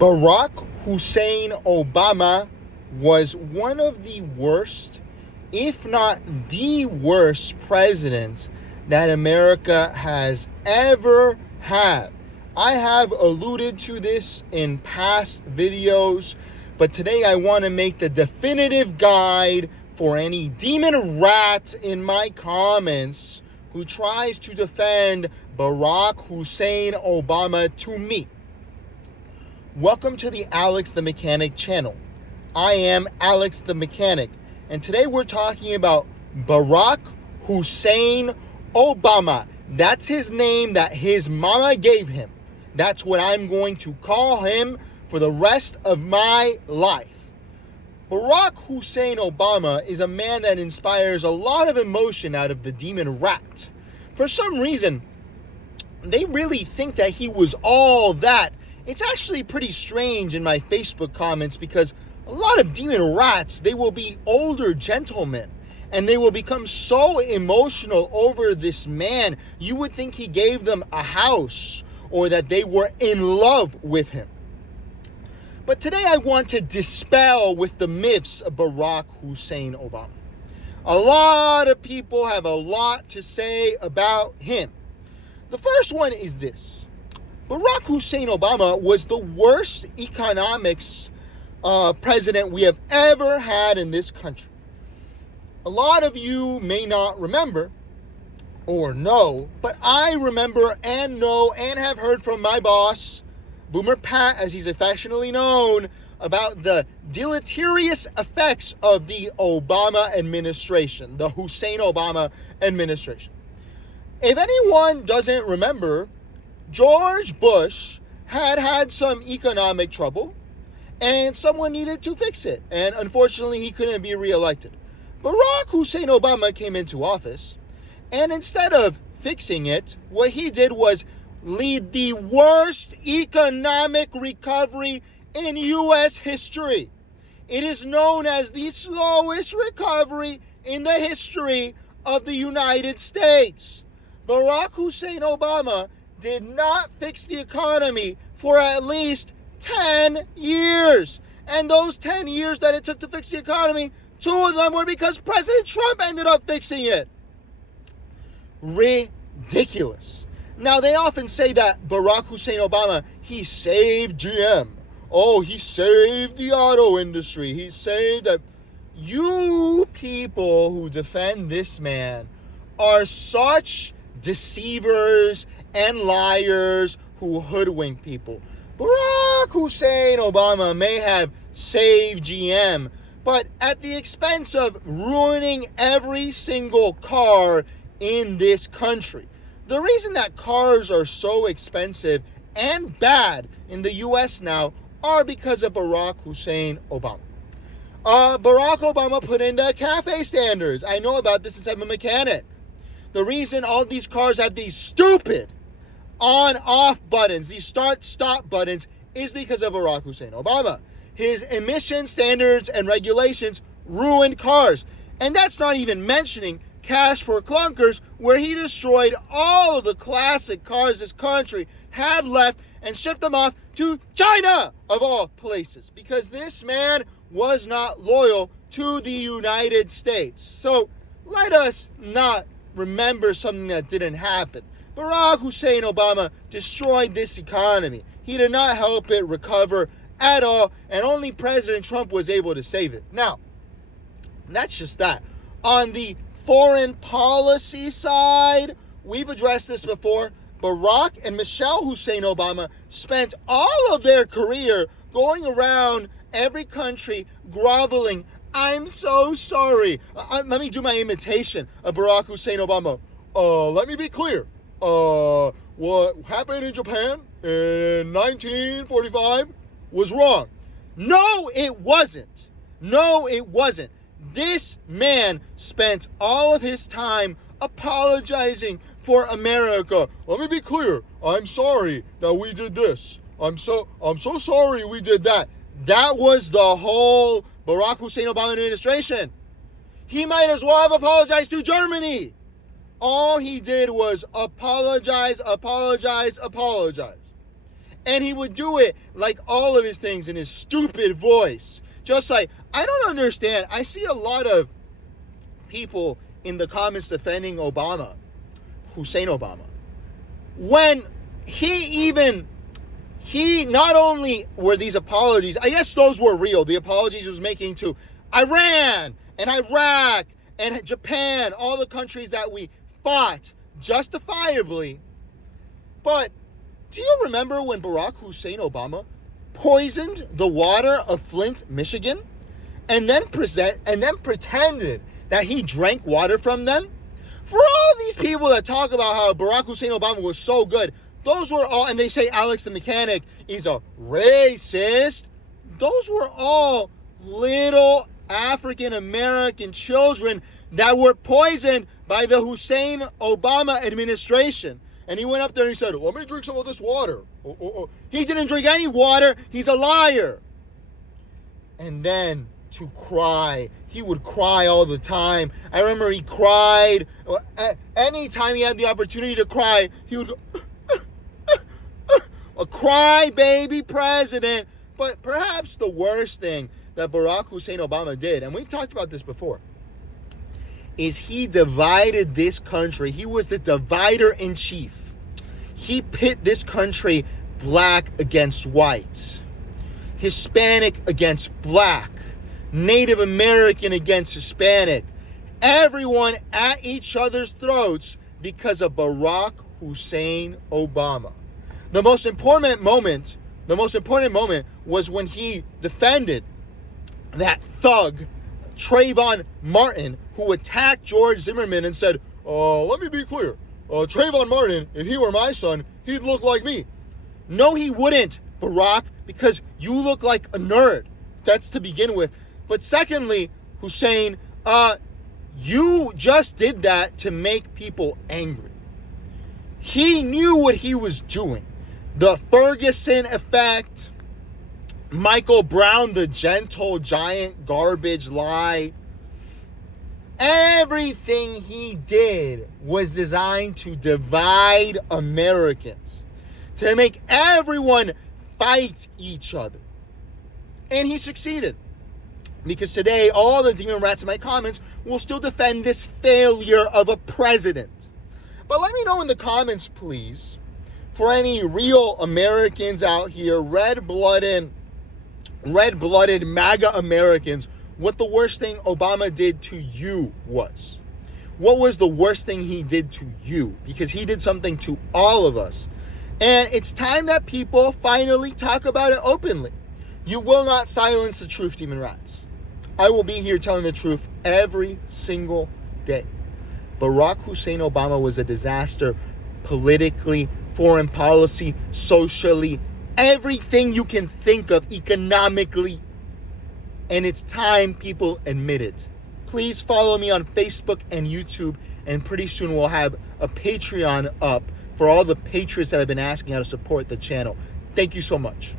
Barack Hussein Obama was one of the worst, if not the worst, president that America has ever had. I have alluded to this in past videos, but today I want to make the definitive guide for any demon rat in my comments who tries to defend Barack Hussein Obama to me. Welcome to the Alex the Mechanic channel. I am Alex the Mechanic, and today we're talking about Barack Hussein Obama. That's his name that his mama gave him. That's what I'm going to call him for the rest of my life. Barack Hussein Obama is a man that inspires a lot of emotion out of the demon rat. For some reason, they really think that he was all that. It's actually pretty strange in my Facebook comments because a lot of demon rats, they will be older gentlemen and they will become so emotional over this man. You would think he gave them a house or that they were in love with him. But today I want to dispel with the myths of Barack Hussein Obama. A lot of people have a lot to say about him. The first one is this. Barack Hussein Obama was the worst economics president we have ever had in this country. A lot of you may not remember or know, but I remember and know and have heard from my boss, Boomer Pat, as he's affectionately known, about the deleterious effects of the Obama administration, the Hussein Obama administration. If anyone doesn't remember, George Bush had some economic trouble and someone needed to fix it. And unfortunately, he couldn't be reelected. Barack Hussein Obama came into office, and instead of fixing it, what he did was lead the worst economic recovery in U.S. history. It is known as the slowest recovery in the history of the United States. Barack Hussein Obama did not fix the economy for at least 10 years. And those 10 years that it took to fix the economy, 2 of them were because President Trump ended up fixing it. Ridiculous. Now, they often say that Barack Hussein Obama, he saved GM. Oh, he saved the auto industry. He saved that. You people who defend this man are such deceivers and liars who hoodwink people. Barack Hussein Obama may have saved GM, but at the expense of ruining every single car in this country. The reason that cars are so expensive and bad in the U.S. now are because of Barack Hussein Obama. Barack Obama put in the CAFE standards. I know about this since I'm a mechanic. The reason all these cars have these stupid on-off buttons, these start-stop buttons, is because of Barack Hussein Obama. His emission standards and regulations ruined cars. And that's not even mentioning Cash for Clunkers, where he destroyed all of the classic cars this country had left and shipped them off to China, of all places, because this man was not loyal to the United States. So let us not remember something that didn't happen. Barack Hussein Obama destroyed this economy. He did not help it recover at all, and only President Trump was able to save it. Now, that's just that. On the foreign policy side, we've addressed this before. Barack and Michelle Hussein Obama spent all of their career going around every country groveling, "I'm so sorry." Let me do my imitation of Barack Hussein Obama. Let me be clear. What happened in Japan in 1945 was wrong. No, it wasn't. No, it wasn't. This man spent all of his time apologizing for America. Let me be clear. I'm sorry that we did this. I'm so sorry we did that. That was the whole Barack Hussein Obama administration. He might as well have apologized to Germany. All he did was apologize. And he would do it like all of his things in his stupid voice. Just like, I don't understand. I see a lot of people in the comments defending Obama, Hussein Obama. When he not only were these apologies, I guess those were real. The apologies he was making to Iran and Iraq and Japan, all the countries that we fought justifiably. But do you remember when Barack Hussein Obama poisoned the water of Flint, Michigan, and then pretended that he drank water from them? For all these people that talk about how Barack Hussein Obama was so good, those were all, and they say Alex the mechanic is a racist. Those were all little African American children that were poisoned by the Hussein Obama administration. And he went up there and he said, let me drink some of this water. He didn't drink any water. He's a liar. And then to cry. He would cry all the time. I remember he cried. Anytime he had the opportunity to cry, he would go, a crybaby president. But perhaps the worst thing that Barack Hussein Obama did, and we've talked about this before, is he divided this country. He was the divider in chief. He pit this country black against whites, Hispanic against black, Native American against Hispanic, everyone at each other's throats because of Barack Hussein Obama. The most important moment was when he defended that thug, Trayvon Martin, who attacked George Zimmerman and said, let me be clear, Trayvon Martin, if he were my son, he'd look like me. No, he wouldn't, Barack, because you look like a nerd. That's to begin with. But secondly, Hussein, you just did that to make people angry. He knew what he was doing. The Ferguson effect, Michael Brown, the gentle giant garbage lie. Everything he did was designed to divide Americans, to make everyone fight each other. And he succeeded. Because today, all the demon rats in my comments will still defend this failure of a president. But let me know in the comments, please, for any real Americans out here, red-blooded MAGA Americans, what the worst thing Obama did to you was. What was the worst thing he did to you? Because he did something to all of us. And it's time that people finally talk about it openly. You will not silence the truth, demon rats. I will be here telling the truth every single day. Barack Hussein Obama was a disaster politically, foreign policy, socially, everything you can think of economically. And it's time people admit it. Please follow me on Facebook and YouTube, and pretty soon we'll have a Patreon up for all the patriots that have been asking how to support the channel. Thank you so much.